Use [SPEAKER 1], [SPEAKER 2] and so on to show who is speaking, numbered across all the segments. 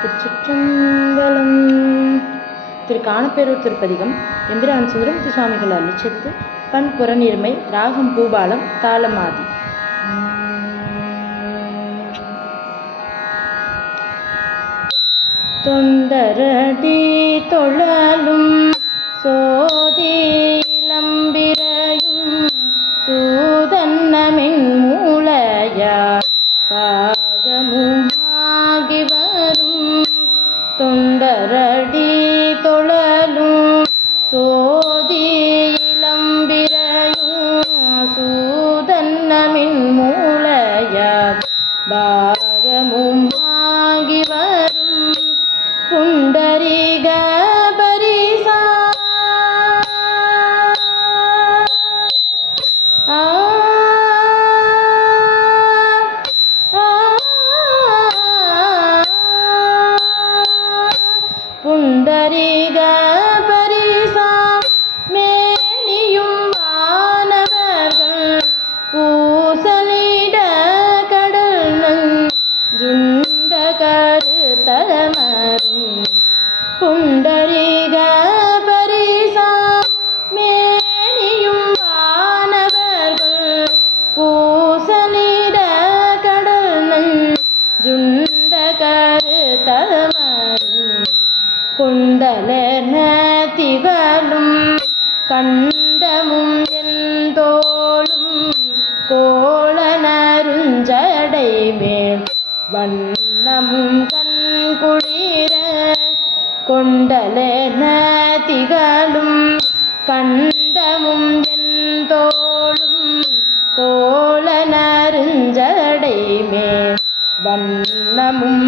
[SPEAKER 1] திருச்சிற்றம்பலம். திரு காணப்பேரூர் திருப்பதிகம் எம்பிரான் சுந்தரமூர்த்தி சுவாமிகள் அலிச்சத்து பண் புறநீர்மை ராகம் பூபாலம் தாளமாதி. தொண்டரடி தொழலும் சூதன்னமின் மூளையார் பா മൗസമിട കടൽ ജുണ്ടകരുത്തതമറും പുണ്ടരിക പരിസ മേനിയും വാനവർ കൂസനിട കടൽ ജുണ്ടകരുത്തതമറും കുണ്ടലർന്ന തികളും കണ്ണ வண்ணம் வண்ணமும் கண்குளிர கொண்டலன திகழும் கண்டமும் எந்தோளும் கோளனருஞ்சடை மேல் வண்ணமும்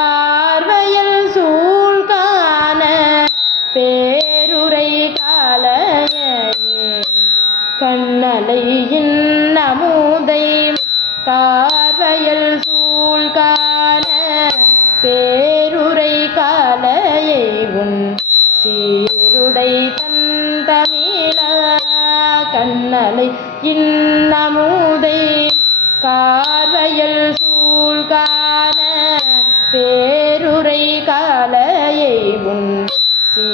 [SPEAKER 1] பார்வையில் சூழ்கான பேருரை காலையே. கண்ணலையின் நமுதை பார்வையில் சூழ்கான பேருரை காலையை. உன் சீருடை தந்தமிழ கண்ணலை இன்னமுதை கா காலையை உன் சீ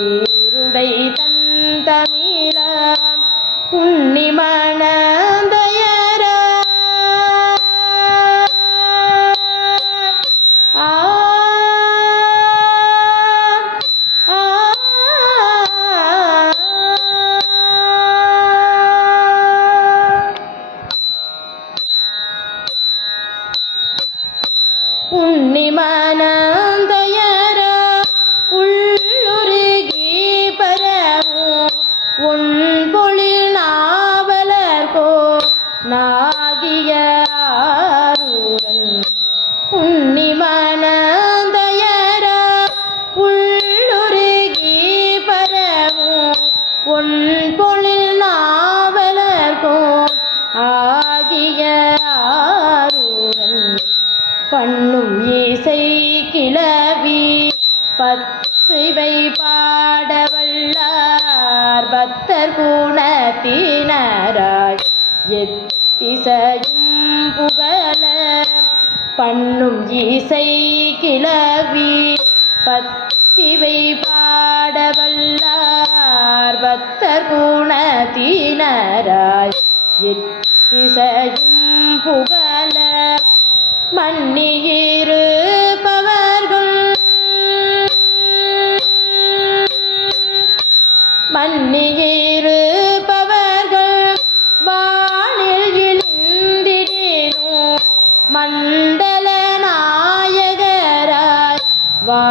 [SPEAKER 1] சிவை பாடவள்ளார் பக்தர் குணத்தினராய் எத்திசையும் புகழ பண்ணும் இசை கிளவி பத்திவை பாடவல்லார் பக்தர் குணத்தினராய் எத்திசையும் புகழ மன்னியே மன்னியிருப்பவர்கள் வானில் இழிந்திடினோ மண்டல நாயகராய் வா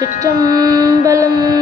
[SPEAKER 1] चित्रम्बलम्